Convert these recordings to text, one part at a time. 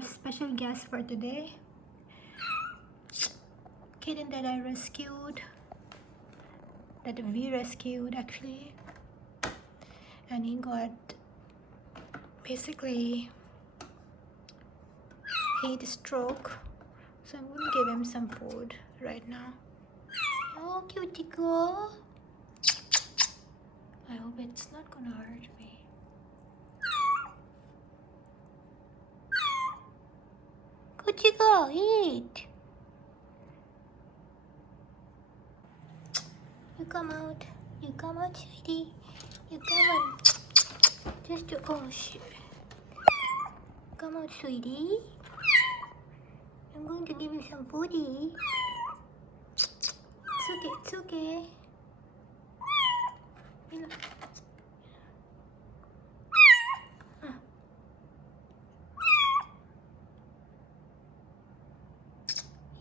our special guest for today. Kitten that we rescued actually. And he got basically heat stroke. So I'm going to give him some food right now. Oh, cutie girl. I hope it's not gonna hurt me. Cutie girl, eat. You come out. You come out, sweetie. You come out. Just to, oh shit. Come out, sweetie. I'm going to give you some foodie. It's okay, it's okay. You know.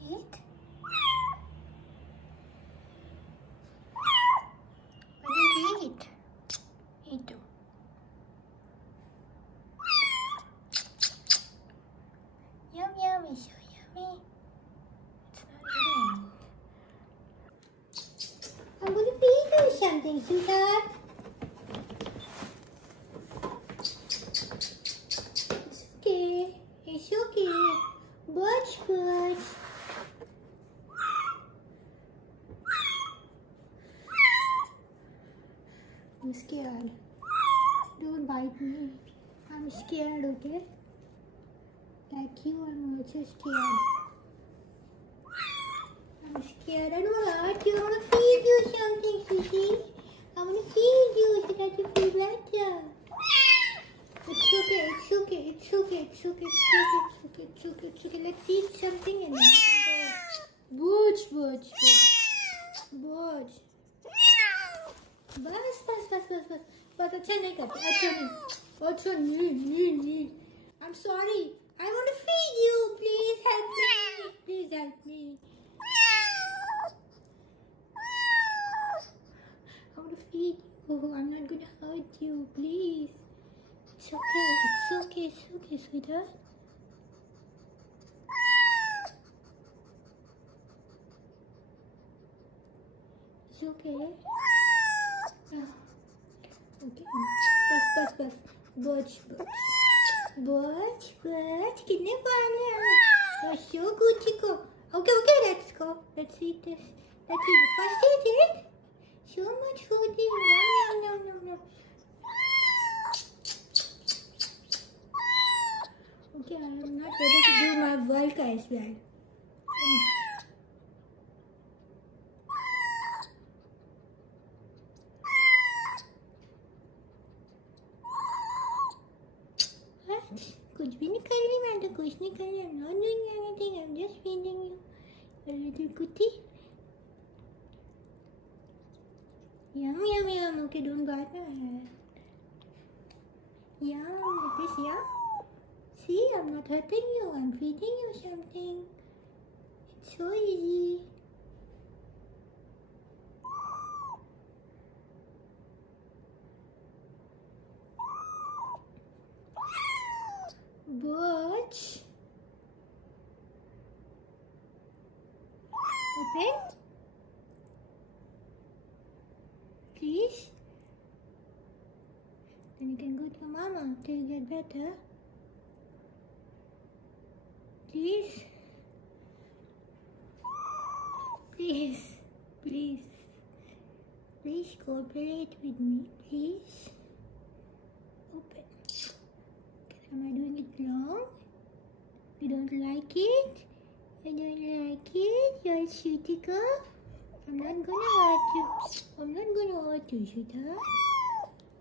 Eat. Why don't you eat? Eat too. Yum yum, it's so yummy. It's not eating. I'm going to feed you something, sweetheart. It's okay. It's okay. Budge. I'm scared. Don't bite me. I'm scared, okay? Like you, I'm also scared. I'm scared. I don't want to hurt you. I want to feed you something, sweetie. I want to feed you so that you feel better. It's okay. It's okay. It's okay. It's okay. It's okay. It's okay. It's okay. Let's eat something and then we can go. Budge. बस अच्छा नहीं करते अच्छा नहीं I'm sorry I want to feed you please help me I want to feed you I'm not gonna hurt you please it's okay sweetheart it's okay Okay. Butch. कितने पानी है? You're so good, Chico. Okay, let's go. Let's eat this. First eat it. So much food here. No. Okay, I am not able to do my work as well. कुछ भी नहीं कर रही मैं तो कुछ नहीं कर रही I'm not doing anything I'm just feeding you a little cutie yum okay don't bite my hand yum like this yum see I'm not hurting you I'm feeding you something it's so easy Butch. Open. Please. Then you can go to your mama till you get better. Please. Please cooperate with me, please. Open. Am I doing it wrong? You don't like it? You're a cutie girl? I'm not gonna hurt you, sweetheart.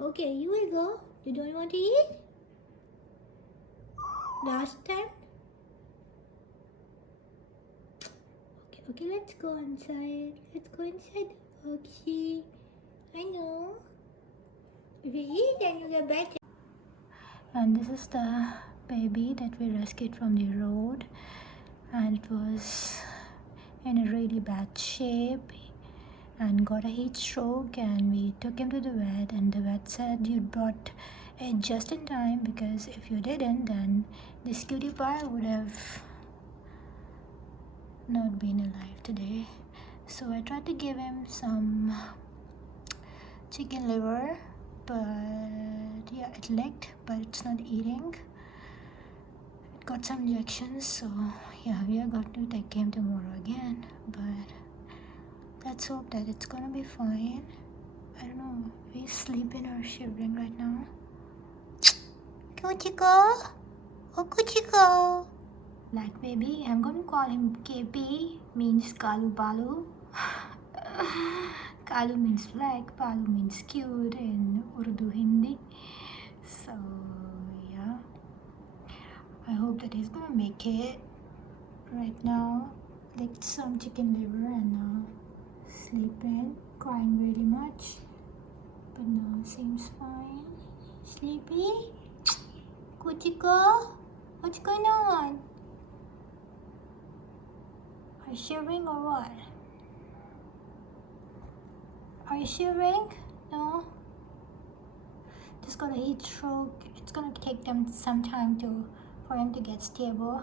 Okay, you will go. You don't want to eat? Last time? Okay, let's go inside. Let's go inside the boxy. I know. If you eat, then you get better. And this is the baby that we rescued from the road and it was in a really bad shape and got a heat stroke and we took him to the vet and the vet said you brought ate just in time, because if you didn't, then this cutie pie would have not been alive today. So I tried to give him some chicken liver, but yeah, it licked, but it's not eating. It got some injections, so yeah, we are going to take him tomorrow again, but let's hope that it's gonna be fine. I don't know if he's sleeping or shivering right now. Kuchiko? Oh, Kuchiko. Black baby, I'm gonna call him KP, means Kalu Balu. Kalu means black, Balu means cute in Urdu Hindi. So yeah, I hope that he's gonna make it. Right now, licked some chicken liver and now sleeping, crying really much, but now seems fine. Sleepy? Kuchiko? What's going on? Are you shivering or what? Are you shivering? No? Just got a heat stroke. It's gonna take them some time for him to get stable.